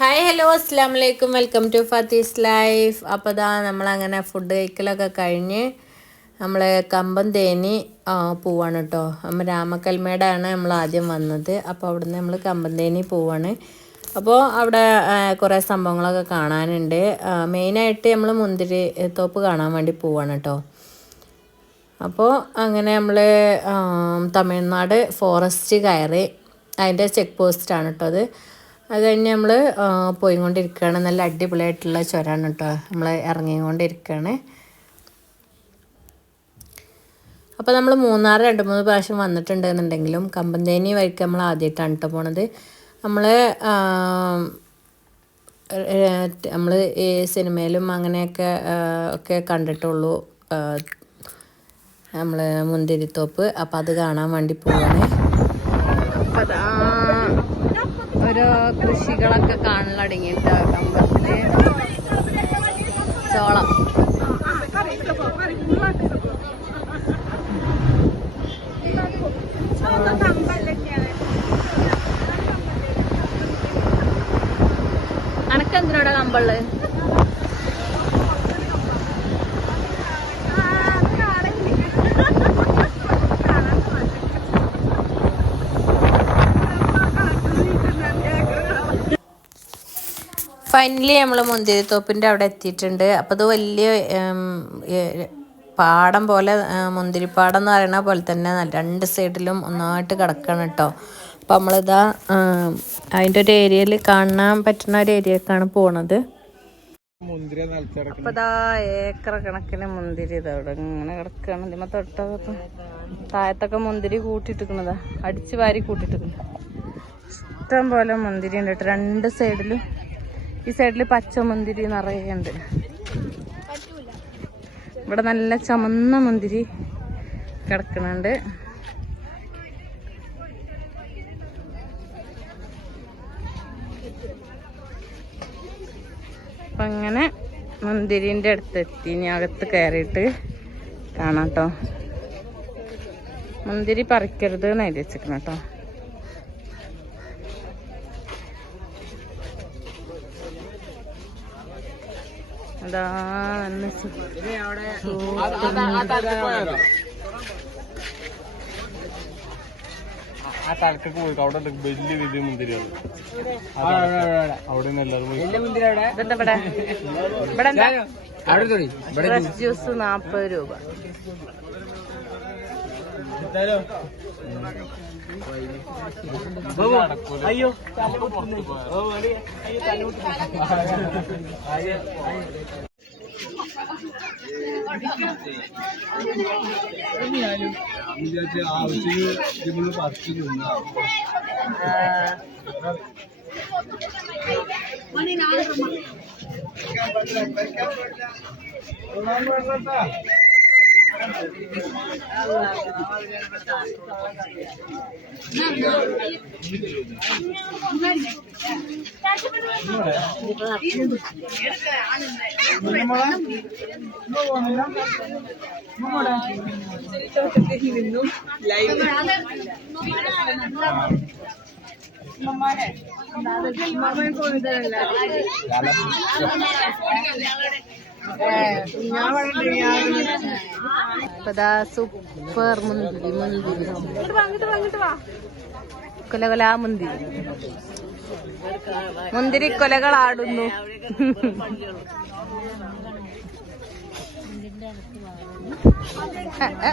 Hi hello അസ്സാം വലൈക്കും welcome to ഫത്തീസ് life അപ്പോൾ ഇതാ നമ്മളങ്ങനെ ഫുഡ് കഴിക്കലൊക്കെ കഴിഞ്ഞ് നമ്മൾ കമ്പം തേനി പോവാണ് കേട്ടോ നമ്മൾ രാമക്കൽമേടാണ് നമ്മൾ ആദ്യം വന്നത്. അപ്പോൾ അവിടുന്ന് നമ്മൾ കമ്പം തേനി പോവാണ്. അപ്പോൾ അവിടെ കുറേ സംഭവങ്ങളൊക്കെ കാണാനുണ്ട്. മെയിനായിട്ട് നമ്മൾ മുന്തിരി തോപ്പ് കാണാൻ വേണ്ടി പോവാണ് കേട്ടോ അപ്പോൾ അങ്ങനെ നമ്മൾ തമിഴ്നാട് ഫോറസ്റ്റ് കയറി. അതിന്റെ ചെക്ക് പോസ്റ്റാണ് കേട്ടോ അത്. അത് കഴിഞ്ഞ് നമ്മൾ പോയിക്കൊണ്ടിരിക്കുകയാണ് നല്ല അടിപൊളിയായിട്ടുള്ള ചുരമാണ് കേട്ടോ നമ്മൾ ഇറങ്ങിക്കൊണ്ടിരിക്കുകയാണ് അപ്പോൾ നമ്മൾ മൂന്നാർ രണ്ട് മൂന്ന് പ്രാവശ്യം വന്നിട്ടുണ്ടെന്നുണ്ടെങ്കിലും കമ്പന്തേനി വഴിക്ക് നമ്മൾ ആദ്യമായിട്ടാണ് കേട്ടോ പോണത്. നമ്മൾ നമ്മൾ ഈ സിനിമയിലും അങ്ങനെയൊക്കെ ഒക്കെ കണ്ടിട്ടുള്ളൂ. നമ്മൾ മുന്തിരിത്തോപ്പ്. അപ്പോൾ അത് കാണാൻ വേണ്ടി പോവാണ്. ഓരോ കൃഷികളൊക്കെ കാണലടങ്ങിയിട്ട് കമ്പത്തിൽ. ചോളം. അനക്കെന്തിനോടാ കമ്പൾ ഫൈനലി നമ്മൾ മുന്തിരിത്തോപ്പിന്റെ അവിടെ എത്തിയിട്ടുണ്ട്. അപ്പോൾ അത് വലിയ പാടം പോലെ മുന്തിരിപ്പാടം എന്ന് പറയുന്ന പോലെ തന്നെ നല്ല രണ്ട് സൈഡിലും ഒന്നായിട്ട് കിടക്കണം കേട്ടോ അപ്പോൾ നമ്മളിതാ അതിന്റെ ഒരു ഏരിയയിൽ കാണാൻ പറ്റുന്ന ഒരു ഏരിയക്കാണ് പോണത്. അപ്പോൾ ഇതാ ഏക്കർ കണക്കിന് മുന്തിരി ഇതവിടെ ഇങ്ങനെ കിടക്കുകയാണ് ഇതിമ തൊട്ടതൊക്കെ താഴത്തൊക്കെ മുന്തിരി കൂട്ടിട്ടിരിക്കുന്നതാ അടിച്ചു വാരി കൂട്ടിട്ടിരിക്കുന്നു ഇഷ്ടം പോലെ മുന്തിരി ഉണ്ട് രണ്ട് സൈഡിലും ഈ സൈഡിൽ പച്ചമുന്തിരി നിറയെ ഉണ്ട് ഇവിടെ നല്ല ചമന്ന മുന്തിരി കിടക്കുന്നുണ്ട്. അപ്പൊ അങ്ങനെ മുന്തിരിന്റെ അടുത്തെത്തി. ഇനി അകത്ത് കയറിയിട്ട് കാണാം കേട്ടോ. മുന്തിരി പറിക്കരുത് എന്ന് എഴുതി വെച്ചിരിക്കണം കേട്ടോ. നല്ല ആ തലക്കൊക്കെ പോയി അവിടെ ഉണ്ട് വലിയ വലിയ മുന്തിരിയാണ് അവിടെ നിന്ന് എല്ലാവരും പോയി. ജ്യൂസ് നാപ്പത് രൂപ. അയ്യോ ആവശ്യം പറിച്ചു നിന്നും ലൈവ് നമ്മളെ ഫോൺ ഇതല്ല ഇപ്പതാ സൂപ്പർ മുന്തിരി മുന്തിരി. കൊലകൊല മുന്തിരി. മുന്തിരി കൊലകളാടുന്നു. എ,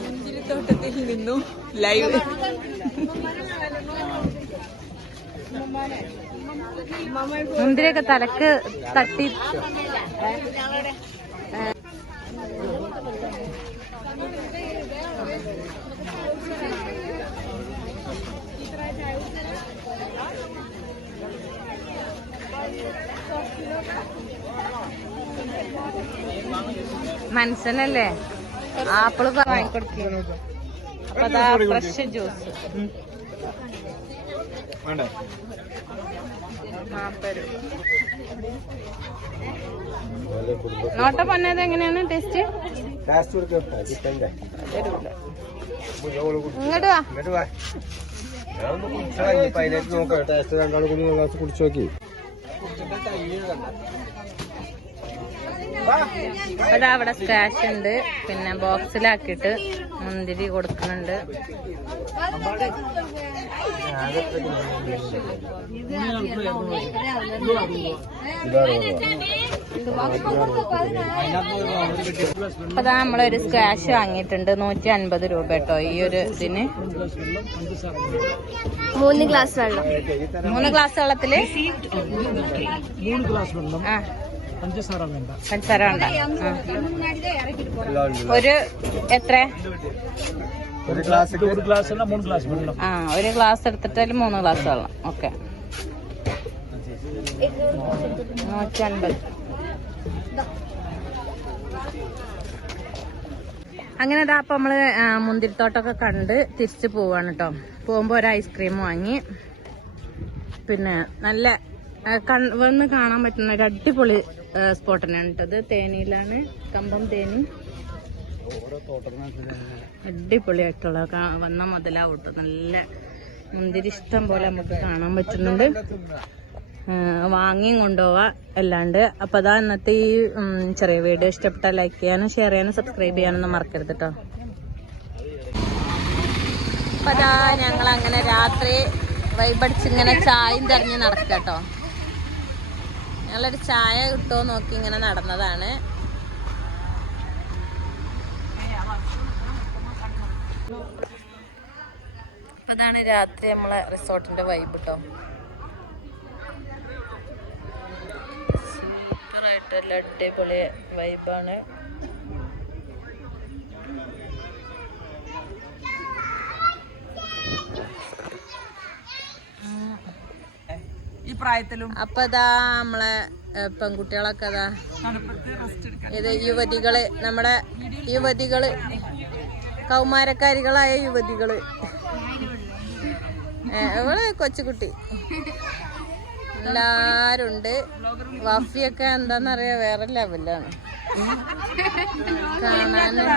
മുന്തിരിത്തോട്ടത്തിൽ നിന്നും ലൈവ് മുന്തിരിയൊക്കെ തലക്ക് തട്ടി മനസ്സനല്ലേ? ആപ്പിൾ വാങ്ങിക്കൊടുക്കും. അപ്പൊ അതാ ഫ്രഷ് ജ്യൂസ് നോട്ട പറഞ്ഞത് എങ്ങനെയാണ് ടേസ്റ്റ്? ഇങ്ങോട്ട് വാ. ടേസ്റ്റ് രണ്ടാളും കൂടി ഗ്ലാസ് കുടിച്ചു നോക്കി. 你一直 അതാ അവിടെ സ്ക്രാച്ച് ഉണ്ട്. പിന്നെ ബോക്സിലാക്കിയിട്ട് മുന്തിരി കൊടുക്കുന്നുണ്ട്. അപ്പൊ അതാ നമ്മളൊരു സ്ക്രാച്ച് വാങ്ങിയിട്ടുണ്ട്. നൂറ്റി അൻപത് രൂപ കേട്ടോ ഈ ഒരു ഇതിന്. മൂന്ന് ഗ്ലാസ് വെള്ളം. മൂന്ന് ഗ്ലാസ് വെള്ളത്തിൽ? മൂന്ന് ഗ്ലാസ് വെള്ളം. ആ. പഞ്ചസാര വേണ്ട. പഞ്ചസാര വേണ്ട. ആ. ഒരു എത്ര? ഒരു ഗ്ലാസ് ഒരു ഗ്ലാസ് അല്ല മൂന്ന് ഗ്ലാസ് വെള്ളം ആ ഒരു ഗ്ലാസ് എടുത്തിട്ട് മൂന്ന് ഗ്ലാസ് വെള്ളം. ഓക്കെ നൂറ്റി അൻപത് അങ്ങനെ ഇതാ അപ്പൊ നമ്മൾ മുന്തിരിത്തോട്ടൊക്കെ മുന്തിരിത്തോട്ടമൊക്കെ കണ്ട് തിരിച്ചു പോവാണ് കേട്ടോ പോകുമ്പോ ഒരു ഐസ്ക്രീം വാങ്ങി. പിന്നെ നല്ല വന്ന് കാണാൻ പറ്റുന്ന ഒരു അടിപൊളി സ്പോട്ട് തന്നെയാണ് കേട്ടോ തേനിയിലാണ്. കമ്പം തേനി. അടിപൊളിയായിട്ടുള്ള വന്ന മുതലാവട്ടു. നല്ല മുന്തിരി ഇഷ്ടം പോലെ നമുക്ക് കാണാൻ പറ്റുന്നുണ്ട്. വാങ്ങിയും കൊണ്ടുപോവാ അല്ലാണ്ട്. അപ്പൊ അതാ ഇന്നത്തെ ഈ ചെറിയ വീഡിയോ. ഇഷ്ടപ്പെട്ട ലൈക്ക് ചെയ്യാനും ഷെയർ ചെയ്യാനും സബ്സ്ക്രൈബ് ചെയ്യാനൊന്നും മറക്കരുത് കേട്ടോ അപ്പൊ അതാ ഞങ്ങൾ അങ്ങനെ രാത്രി വൈബടിച്ച് ഇങ്ങനെ ചായയും തെരഞ്ഞ് നടക്കട്ടോ കേട്ടോ ഞങ്ങളൊരു ചായ കിട്ടുമോ നോക്കി ഇങ്ങനെ നടന്നതാണ്. അതാണ് രാത്രി നമ്മളെ റിസോർട്ടിന്റെ വൈബ് കേട്ടോ സൂപ്പറായിട്ടുള്ള അടിപൊളി വൈബാണ് പ്രായത്തിലും അപ്പൊ ഇതാ നമ്മളെ പെൺകുട്ടികളൊക്കെ അതാ ഇത് യുവതികൾ നമ്മുടെ യുവതികൾ കൗമാരക്കാരികളായ യുവതികൾ. ഇവൾ കൊച്ചുകുട്ടി. എല്ലാരും ഉണ്ട് വഫിയൊക്കെ എന്താന്നറിയാ? വേറെ ലെവലാണ് കാണാനും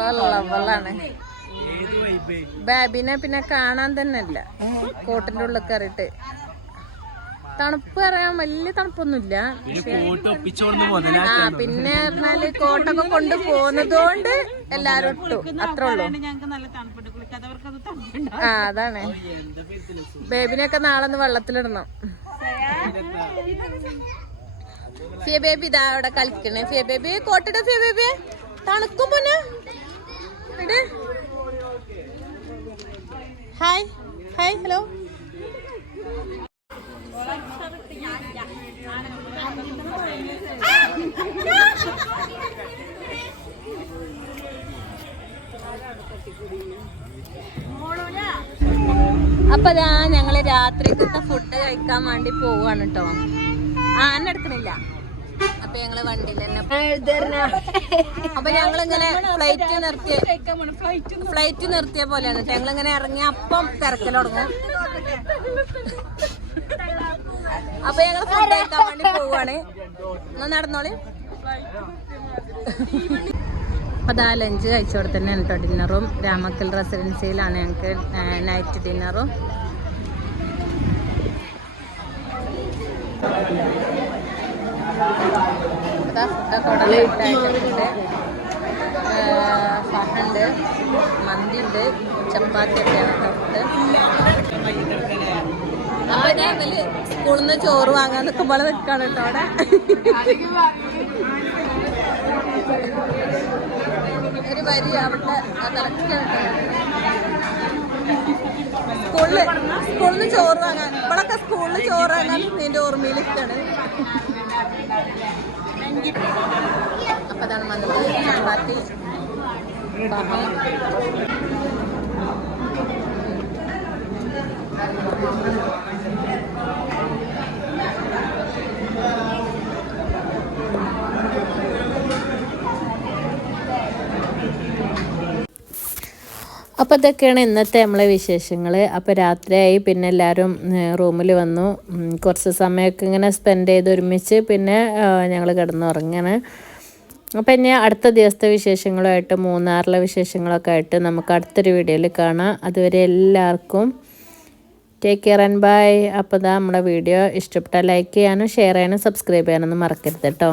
ലെവലാണ് ബാബിനെ പിന്നെ കാണാൻ തന്നെ അല്ല കോട്ടിന്റെ ഉള്ളിൽ കയറിയിട്ട് തണുപ്പ് പറയാൻ വലിയ തണുപ്പൊന്നുമില്ല. ആ പിന്നെ പറഞ്ഞാൽ കോട്ടൊക്കെ കൊണ്ട് പോകുന്നത് കൊണ്ട് എല്ലാരും ഇട്ടു. അത്ര ഉള്ളൂ. ആ അതാണ്. ബേബിനെയൊക്കെ നാളെ ഒന്ന് വെള്ളത്തിലിടണം. ഫിയ ബേബി ഇതാ അവിടെ കളിക്കണേ. ഫിയ ബേബി കോട്ടിട ഫിയ ബേബി. തണുക്കും പൊന്നെ. ഇട്. ഹായ്. Hi hello. അപ്പൊ ദാ ഞങ്ങൾ രാത്രിക്കത്തെ ഫുഡ് കഴിക്കാൻ വേണ്ടി പോവാണ് കേട്ടോ ആന എടുക്കണില്ല. അപ്പൊ ഞങ്ങൾ വണ്ടിയിൽ തന്നെ അപ്പൊ ഞങ്ങളിങ്ങനെ ഫ്ലൈറ്റ് നിർത്തിയ ഫ്ലൈറ്റ് നിർത്തിയ പോലെയാണ് ഞങ്ങളിങ്ങനെ ഇറങ്ങി അപ്പം തിരക്കൽ തുടങ്ങും. അപ്പൊ ഞങ്ങൾ ഫുഡ് കഴിക്കാൻ വേണ്ടി പോവാണ്. എന്നാ നടന്നോളി. അപ്പൊ അതാ ലഞ്ച് കഴിച്ചോടെ തന്നെ കേട്ടോ ഡിന്നറും രാമക്കൽ റെസിഡൻസിയിലാണ് ഞങ്ങൾക്ക് നൈറ്റ് ഡിന്നറും ഫഹുണ്ട് മന്തി ഉണ്ട് ചപ്പാത്തി ഒക്കെയാണ് സ്കൂളിൽ നിന്ന് ചോറ് വാങ്ങാൻ നിൽക്കുമ്പോൾ കേട്ടോ അവിടെ. ഒരു വരി അവിടെ സ്കൂളിൽ സ്കൂളിൽ നിന്ന് ചോറ് വാങ്ങാൻ ഇവളൊക്കെ സ്കൂളിൽ ചോറ് വാങ്ങാൻ നിന്റെ ഓർമ്മയിലിരിക്കാണ്. അപ്പൊ അതാണ് അപ്പോൾ ഇതൊക്കെയാണ് ഇന്നത്തെ നമ്മളെ വിശേഷങ്ങൾ അപ്പോൾ രാത്രിയായി പിന്നെ എല്ലാവരും റൂമിൽ വന്നു. കുറച്ച് സമയമൊക്കെ ഇങ്ങനെ സ്പെൻഡ് ചെയ്ത് ഒരുമിച്ച് പിന്നെ ഞങ്ങൾ കിടന്നുറങ്ങാണ്. അപ്പോൾ ഇനി അടുത്ത ദിവസത്തെ വിശേഷങ്ങളുമായിട്ട് മൂന്നാറിലെ വിശേഷങ്ങളൊക്കെ ആയിട്ട് നമുക്ക് അടുത്തൊരു വീഡിയോയിൽ കാണാം. അതുവരെ എല്ലാവർക്കും ടേക്ക് കെയർ ആൻഡ് ബൈ അപ്പോൾ ഇതാ നമ്മുടെ വീഡിയോ ഇഷ്ടപ്പെട്ടാൽ ലൈക്ക് ചെയ്യാനും ഷെയർ ചെയ്യാനും സബ്സ്ക്രൈബ് ചെയ്യാനൊന്നും മറക്കരുത് കേട്ടോ.